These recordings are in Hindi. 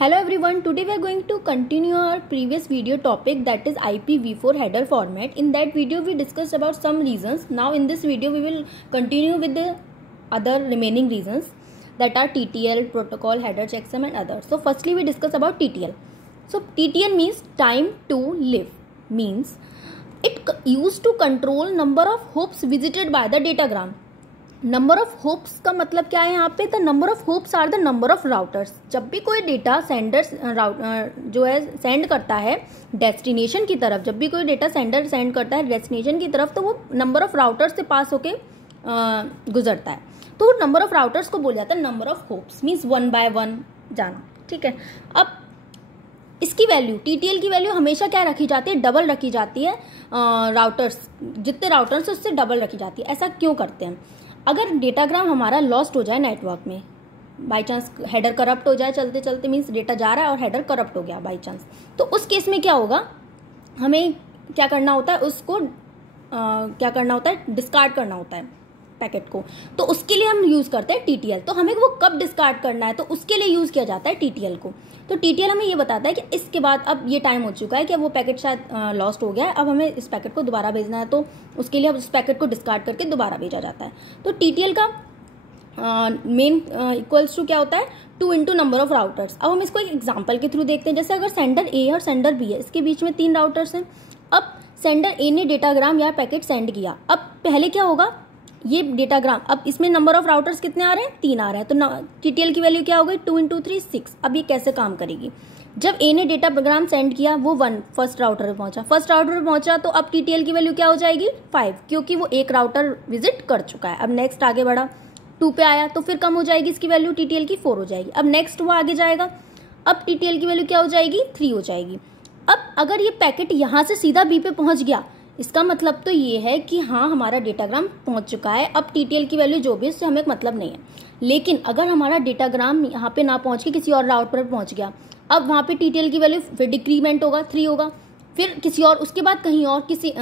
Hello everyone, today we are going to continue our previous video topic, that is IPv4 header format. In that video we discussed about some reasons. Now in this video we will continue with the other remaining reasons, that are TTL, protocol, header checksum and others. So firstly we discuss about TTL. So TTL means time to live, means it used to control number of hops visited by the datagram. Number of hops का मतलब क्या है यहाँ पे? The number of hops are the number of routers. जब भी कोई डेटा सेंडर जो है सेंड करता है डेस्टिनेशन की तरफ, जब भी कोई डेटा सेंडर सेंड करता है डेस्टिनेशन की तरफ, तो वो नंबर ऑफ राउटर्स से पास होके गुजरता है. तो नंबर ऑफ राउटर्स को बोल जाता है number of hopes, means 1 by 1 जाना. ठीक है. अब इसकी वैल्यू, टीटीएल की वैल्यू हमेशा क्या रखी जाती है? डबल रखी जाती है. राउटर्स, जितने राउटर्स है उससे डबल रखी जाती है. ऐसा क्यों करते हैं? अगर डेटाग्राम हमारा लॉस्ट हो जाए नेटवर्क में, बाई चांस हेडर करप्ट हो जाए चलते चलते, मीन्स डेटा जा रहा है और हेडर करप्ट हो गया बाई चांस, तो उस केस में क्या होगा? हमें क्या करना होता है? उसको क्या करना होता है? डिस्कार्ड करना होता है पैकेट को. तो उसके लिए हम यूज करते हैं टीटीएल. तो हमें वो कब डिस्कार्ड करना है, तो उसके लिए यूज किया जाता है टीटीएल को. तो टीटीएल हमें ये बताता है कि इसके बाद अब ये टाइम हो चुका है कि अब वो पैकेट शायद लॉस्ट हो गया है, अब हमें इस पैकेट को दोबारा भेजना है, तो उसके लिए अब उस पैकेट को डिस्कार्ड करके दोबारा भेजा जाता है. तो टीटीएल का मेन इक्वल्स टू क्या होता है? 2 into नंबर ऑफ राउटर्स. अब हम इसको एक एग्जाम्पल के थ्रू देखते हैं. जैसे अगर सेंडर ए और सेंडर बी है, इसके बीच में 3 राउटर्स हैं. अब सेंडर ए ने डेटाग्राम या पैकेट सेंड किया. अब पहले क्या होगा? ये डेटाग्राम, अब इसमें नंबर ऑफ राउटर्स कितने आ रहे हैं? 3 आ रहे हैं. तो टीटीएल की वैल्यू क्या हो गई? 2 into 3 6. अब ये कैसे काम करेगी? जब ए ने डेटाग्राम सेंड किया, वो 1 फर्स्ट राउटर पे पहुंचा. फर्स्ट राउटर पे पहुंचा तो अब टीटीएल की वैल्यू क्या हो जाएगी? 5, क्योंकि वो एक राउटर विजिट कर चुका है. अब नेक्स्ट आगे बढ़ा, 2 पे आया तो फिर कम हो जाएगी इसकी वैल्यू, टीटीएल की 4 हो जाएगी. अब नेक्स्ट वो आगे जाएगा, अब टीटीएल की वैल्यू क्या हो जाएगी? 3 हो जाएगी. अब अगर ये पैकेट यहां से सीधा बी पे पहुंच गया, इसका मतलब तो ये है कि हाँ, हमारा डेटाग्राम पहुंच चुका है. अब टीटीएल की वैल्यू जो भी, उससे हमें मतलब नहीं है. लेकिन अगर हमारा डेटाग्राम यहाँ पे ना पहुंच के किसी और राउटर पर पहुंच गया, अब वहां पे टीटीएल की वैल्यू फिर डिक्रीमेंट होगा, 3 होगा. फिर किसी और, उसके बाद कहीं और किसी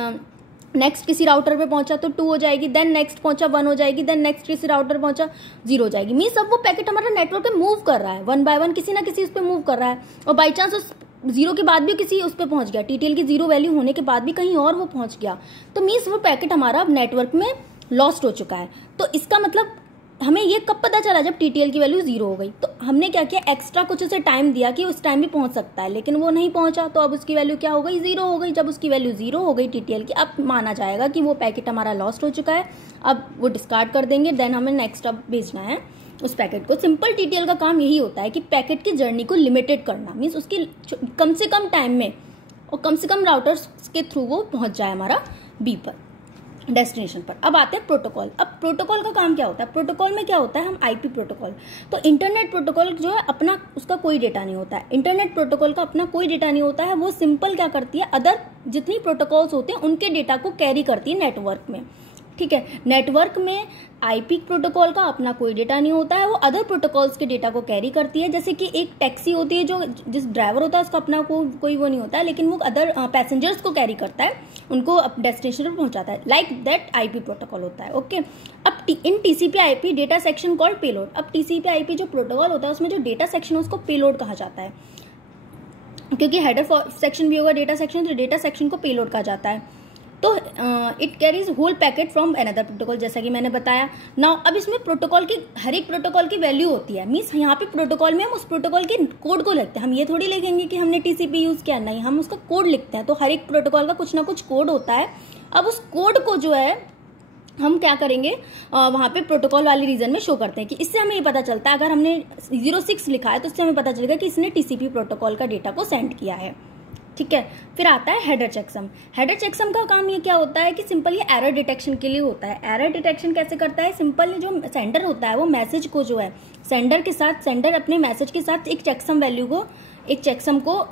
नेक्स्ट किसी राउटर पे पहुंचा तो 2 हो जाएगी. देन नेक्स्ट पहुंचा 1 हो जाएगी. देन नेक्स्ट किसी राउटर पहुंचा 0 हो जाएगी. मीन्स अब वो पैकेट हमारा नेटवर्क पे मूव कर रहा है, 1 by 1 किसी ना किसी उस पर मूव कर रहा है. और बाई चांस उस 0 के बाद भी किसी उस पर पहुंच गया, टीटीएल की 0 वैल्यू होने के बाद भी कहीं और वो पहुंच गया, तो मीन्स वो पैकेट हमारा अब नेटवर्क में लॉस्ट हो चुका है. तो इसका मतलब हमें ये कब पता चला? जब टीटीएल की वैल्यू 0 हो गई. तो हमने क्या किया? एक्स्ट्रा कुछ उसे टाइम दिया कि उस टाइम भी पहुंच सकता है, लेकिन वो नहीं पहुंचा, तो अब उसकी वैल्यू क्या हो गई? 0 हो गई. जब उसकी वैल्यू 0 हो गई टीटीएल की, अब माना जाएगा कि वो पैकेट हमारा लॉस्ट हो चुका है. अब वो डिस्कार्ड कर देंगे. देन हमें नेक्स्ट अब भेजना है उस पैकेट को. सिंपल टीटीएल का काम यही होता है कि पैकेट की जर्नी को लिमिटेड करना, मीन्स उसकी कम से कम टाइम में और कम से कम राउटर्स के थ्रू वो पहुंच जाए हमारा बी पर, डेस्टिनेशन पर. अब आते हैं प्रोटोकॉल. अब प्रोटोकॉल का काम क्या होता है? प्रोटोकॉल में क्या होता है? हम आईपी प्रोटोकॉल. तो इंटरनेट प्रोटोकॉल जो है अपना, उसका कोई डेटा नहीं होता है. इंटरनेट प्रोटोकॉल का अपना कोई डेटा नहीं होता है. वो सिंपल क्या करती है? अदर जितनी प्रोटोकॉल्स होते हैं उनके डेटा को कैरी करती है नेटवर्क में. ठीक है. नेटवर्क में आईपी प्रोटोकॉल का अपना कोई डेटा नहीं होता है, वो अदर प्रोटोकॉल्स के डेटा को कैरी करती है. जैसे कि एक टैक्सी होती है, जो जिस ड्राइवर होता है उसका अपना कोई वो नहीं होता है, लेकिन वो अदर पैसेंजर्स को कैरी करता है, उनको डेस्टिनेशन पर पहुंचाता है. लाइक दैट आईपी प्रोटोकॉल होता है. ओके. अब in TCP IP data section called payload. अब टीसीपी आईपी जो प्रोटोकॉल होता है उसमें जो डेटा सेक्शन है उसको पेलोड कहा जाता है, क्योंकि हेडर सेक्शन भी होगा डेटा सेक्शन, तो डेटा सेक्शन को पेलोड कहा जाता है. तो it carries whole packet from another protocol, जैसा कि मैंने बताया. नाउ अब इसमें प्रोटोकॉल की, हर एक प्रोटोकॉल की वैल्यू होती है. मीन्स यहाँ पे प्रोटोकॉल में हम उस प्रोटोकॉल के कोड को लिखते हैं. हम ये थोड़ी लिखेंगे कि हमने टीसीपी यूज किया, नहीं, हम उसका कोड लिखते हैं. तो हर एक प्रोटोकॉल का कुछ ना कुछ कोड होता है. अब उस कोड को जो है हम क्या करेंगे, वहां पे प्रोटोकॉल वाले रीजन में शो करते हैं कि इससे हमें ये पता चलता है, अगर हमने 06 लिखा है तो इससे हमें पता चलेगा कि इसने टीसीपी प्रोटोकॉल का डेटा को सेंड किया है. ठीक है. फिर आता है हेडर चेकसम. हेडर चेकसम का काम ये क्या होता है कि सिंपल ये एरर डिटेक्शन के लिए होता है. एरर डिटेक्शन कैसे करता है? सिंपल जो सेंडर होता है वो मैसेज को जो है सेंडर अपने मैसेज के साथ एक चेकसम को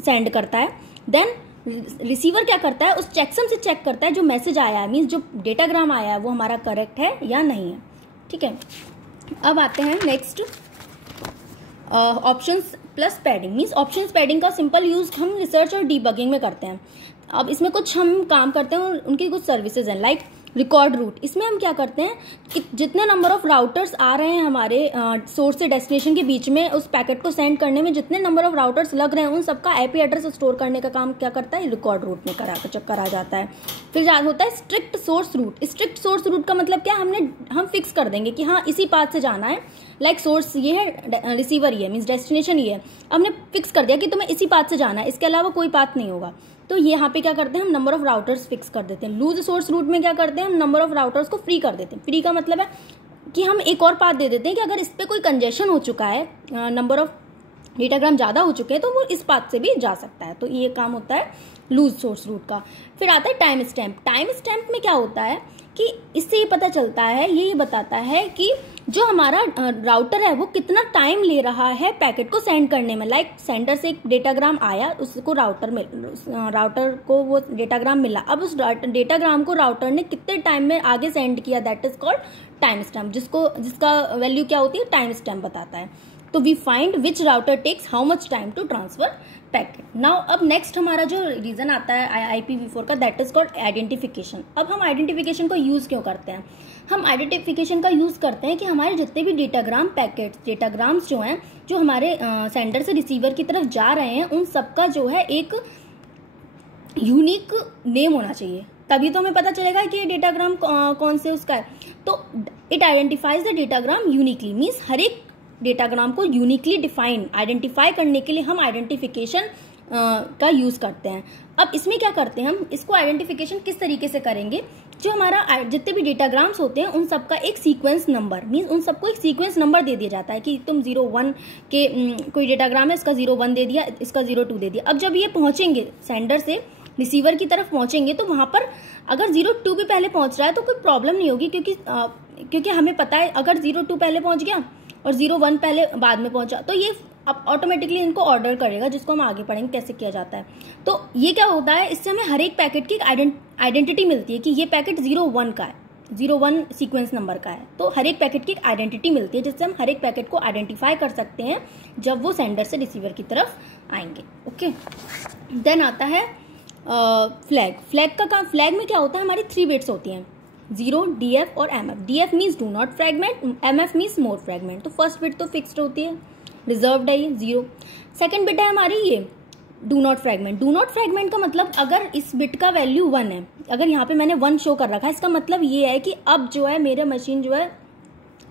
सेंड करता है. देन रिसीवर क्या करता है? उस चेकसम से चेक करता है जो मैसेज आया है, मीन्स जो डेटाग्राम आया है वो हमारा करेक्ट है या नहीं है. ठीक है. अब आते हैं next, options plus padding. Means options padding का सिंपल यूज हम रिसर्च और डीबगिंग में करते हैं. अब इसमें कुछ हम काम करते हैं और उनकी कुछ सर्विसेज हैं. लाइक रिकॉर्ड रूट, इसमें हम क्या करते हैं कि जितने नंबर ऑफ राउटर्स आ रहे हैं हमारे सोर्स से डेस्टिनेशन के बीच में, उस पैकेट को सेंड करने में जितने नंबर ऑफ राउटर्स लग रहे हैं उन सबका आईपी एड्रेस स्टोर करने का काम क्या करता है, रिकॉर्ड रूट में करा जाता है। फिर होता है strict source route. Strict source route का मतलब क्या, हम फिक्स कर देंगे कि हाँ इसी पाथ से जाना है, लाइक सोर्स ये है, रिसीवर ये है, मीन्स डेस्टिनेशन ये है, हमने फिक्स कर दिया कि तुम्हें इसी पाथ से जाना है, इसके अलावा कोई पाथ नहीं होगा। तो यहाँ पे क्या करते हैं, हम नंबर ऑफ राउटर्स फिक्स कर देते हैं। लूज सोर्स रूट में क्या करते हैं, हम नंबर ऑफ राउटर्स को फ्री कर देते हैं। फ्री का मतलब है कि हम एक और पाथ दे देते हैं कि अगर इस पर कोई कंजेशन हो चुका है, नंबर ऑफ डेटाग्राम ज़्यादा हो चुके हैं, तो वो इस पाथ से भी जा सकता है। तो ये काम होता है लूज सोर्स रूट का। फिर आता है टाइम स्टैम्प। टाइम स्टैम्प में क्या होता है कि इससे ये पता चलता है, ये बताता है कि जो हमारा राउटर है वो कितना टाइम ले रहा है पैकेट को सेंड करने में। लाइक सेंडर से एक डेटाग्राम आया, उसको राउटर को वो डेटाग्राम मिला, अब उस डेटाग्राम को राउटर ने कितने टाइम में आगे सेंड किया, that is called time stamp, जिसका वैल्यू क्या होती है, टाइम स्टैम्प बताता है। तो we find which router takes how much time to transfer packet. Now अब नेक्स्ट हमारा जो रीजन आता है IPv4 का, दैट इज कॉल्ड आइडेंटिफिकेशन। अब हम आइडेंटिफिकेशन को यूज क्यों करते हैं, हम आइडेंटिफिकेशन का यूज करते हैं कि हमारे जितने भी डेटाग्राम्स जो हैं, जो हमारे सेंडर से रिसीवर की तरफ जा रहे हैं, उन सबका जो है एक यूनिक नेम होना चाहिए, तभी तो हमें पता चलेगा कि ये डेटाग्राम कौन से उसका है। तो it identifies the datagram uniquely, means हर एक डेटाग्राम को यूनिकली आइडेंटिफाई करने के लिए हम आइडेंटिफिकेशन का यूज करते हैं। अब इसमें क्या करते हैं, हम इसको आइडेंटिफिकेशन किस तरीके से करेंगे, जो हमारा जितने भी डेटाग्राम्स होते हैं उन सबका एक सीक्वेंस नंबर, मीन्स उन सबको एक सीक्वेंस नंबर दे दिया जाता है कि तुम 01 के कोई डेटाग्राम है, इसका 01 दे दिया, इसका 02 दे दिया। अब जब ये पहुंचेंगे सेंडर से रिसीवर की तरफ पहुंचेंगे, तो वहां पर अगर 02 भी पहले पहुंच रहा है तो कोई प्रॉब्लम नहीं होगी, क्योंकि हमें पता है अगर 02 पहले पहुंच गया और 01 पहले बाद में पहुंचा, तो ये अब ऑटोमेटिकली इनको ऑर्डर करेगा, जिसको हम आगे पढ़ेंगे कैसे किया जाता है। तो ये क्या होता है, इससे हमें हर एक पैकेट की आइडेंटिटी मिलती है कि ये पैकेट 01 का है, 01 सीक्वेंस नंबर का है। तो हर एक पैकेट की आइडेंटिटी मिलती है, जिससे हम हर एक पैकेट को आइडेंटिफाई कर सकते हैं जब वो सेंडर से रिसीवर की तरफ आएंगे। ओके, देन आता है फ्लैग में क्या होता है, हमारी 3 बिट्स होती हैं, 0, DF और MF। DF means do not fragment, MF means more fragment. तो फर्स्ट बिट तो फिक्स्ड होती है, रिजर्व्ड है ये 0। सेकंड बिट है हमारी ये do not fragment. Do not fragment का मतलब अगर इस बिट का वैल्यू 1 है, अगर यहाँ पे मैंने 1 शो कर रखा है, इसका मतलब ये है कि अब जो है मेरा मशीन जो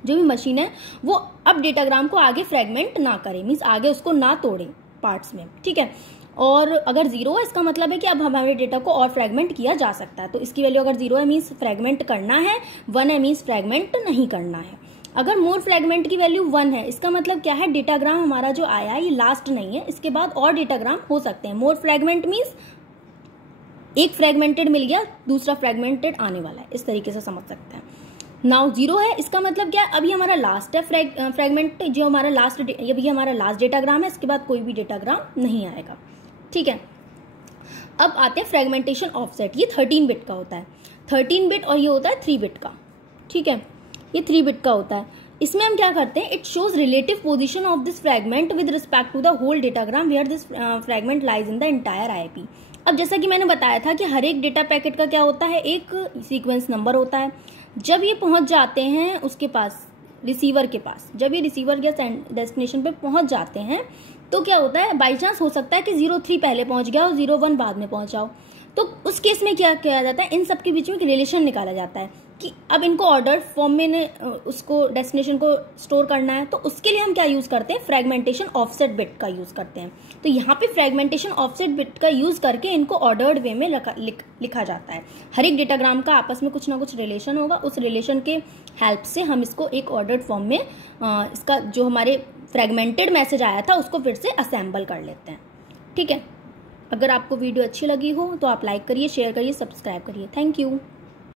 भी मशीन है वो अब डेटाग्राम को आगे फ्रैगमेंट ना करे, मीन्स आगे उसको ना तोड़े पार्ट्स में, ठीक है। और अगर 0 है, इसका मतलब है कि अब हमारे डेटा को और फ्रैगमेंट किया जा सकता है। तो इसकी वैल्यू अगर 0 है मीन्स फ्रैगमेंट करना है, 1 है मीन्स फ्रैगमेंट नहीं करना है। अगर मोर फ्रैगमेंट की वैल्यू 1 है, इसका मतलब क्या है, डेटाग्राम हमारा जो आया ये लास्ट नहीं है, इसके बाद और डेटाग्राम हो सकते हैं। मोर फ्रैगमेंट मीन्स एक फ्रैगमेंटेड मिल गया, दूसरा फ्रैगमेंटेड आने वाला है, इस तरीके से समझ सकते हैं। नाउ 0 है, इसका मतलब क्या है, अभी हमारा लास्ट है फ्रैगमेंट, जो हमारा लास्ट, अभी हमारा लास्ट डेटाग्राम है, इसके बाद कोई भी डेटाग्राम नहीं आएगा, ठीक है। अब आते हैं फ्रैगमेंटेशन ऑफसेट, ये 13 बिट का होता है, 13 बिट, और ये होता है 3 बिट का, ठीक है, ये 3 बिट का होता है। इसमें हम क्या करते हैं, it shows relative position of this fragment with respect to the whole datagram where this fragment lies in the entire IP. अब जैसा कि मैंने बताया था कि हर एक डेटा पैकेट का क्या होता है, एक सीक्वेंस नंबर होता है। जब ये पहुंच जाते हैं उसके पास, रिसीवर के पास, जब ये रिसीवर या डेस्टिनेशन पे पहुंच जाते हैं, तो क्या होता है, बाई चांस हो सकता है कि 03 पहले पहुंच गया और 01 बाद में पहुंचाओ, तो उस केस में क्या किया जाता है, इन सब के बीच में एक रिलेशन निकाला जाता है कि अब इनको ऑर्डर फॉर्म में उसको डेस्टिनेशन को स्टोर करना है। तो उसके लिए हम क्या यूज करते हैं, फ्रैगमेंटेशन ऑफसेट बिट का यूज करते हैं। तो यहाँ पे फ्रैगमेंटेशन ऑफसेट बिट का यूज करके इनको ऑर्डर्ड वे में लिखा जाता है। हर एक डेटाग्राम का आपस में कुछ ना कुछ रिलेशन होगा, उस रिलेशन के हेल्प से हम इसको एक ऑर्डर्ड फॉर्म में इसका जो हमारे फ्रैगमेंटेड मैसेज आया था उसको फिर से असेंबल कर लेते हैं, ठीक है। अगर आपको वीडियो अच्छी लगी हो तो आप लाइक करिए, शेयर करिए, सब्सक्राइब करिए। Thank you.